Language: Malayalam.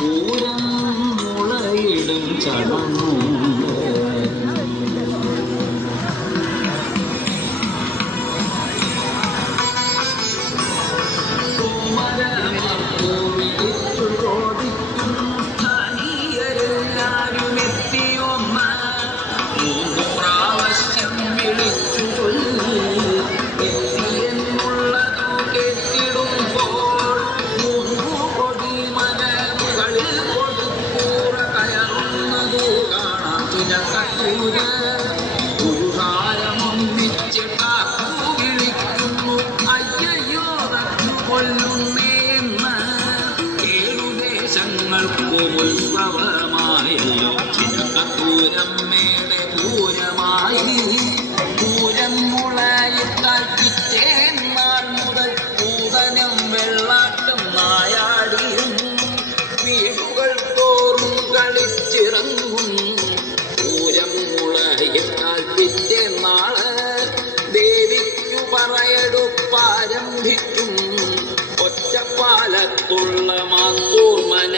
പൂരം മുളയിടും ചടങ്ങുണ്ട്. വിളിക്കുന്നു അയ്യോ കൊല്ലുന്നേന്ന ഏഴുദേശങ്ങൾക്കു ഉത്സവമായല്ലോ ചിന്നക്കത്തൂരമ്മയുടെ പൂരമായി. പൂരം മുളയിട്ടാൽ പിറ്റേന്നാൾ മുതൽ പൂതനം വെള്ളാട്ടം നായാടിയിരുന്നു. വീടുകൾ തോറും കളിച്ചിറങ്ങും. പൂരം മുളയിട്ടാൽ പിറ്റേന്നാള് ദേവിക്കു പറയെടുപ്പാരംഭിക്കും. ഒറ്റപ്പാലത്തുള്ള മാത്തൂർമന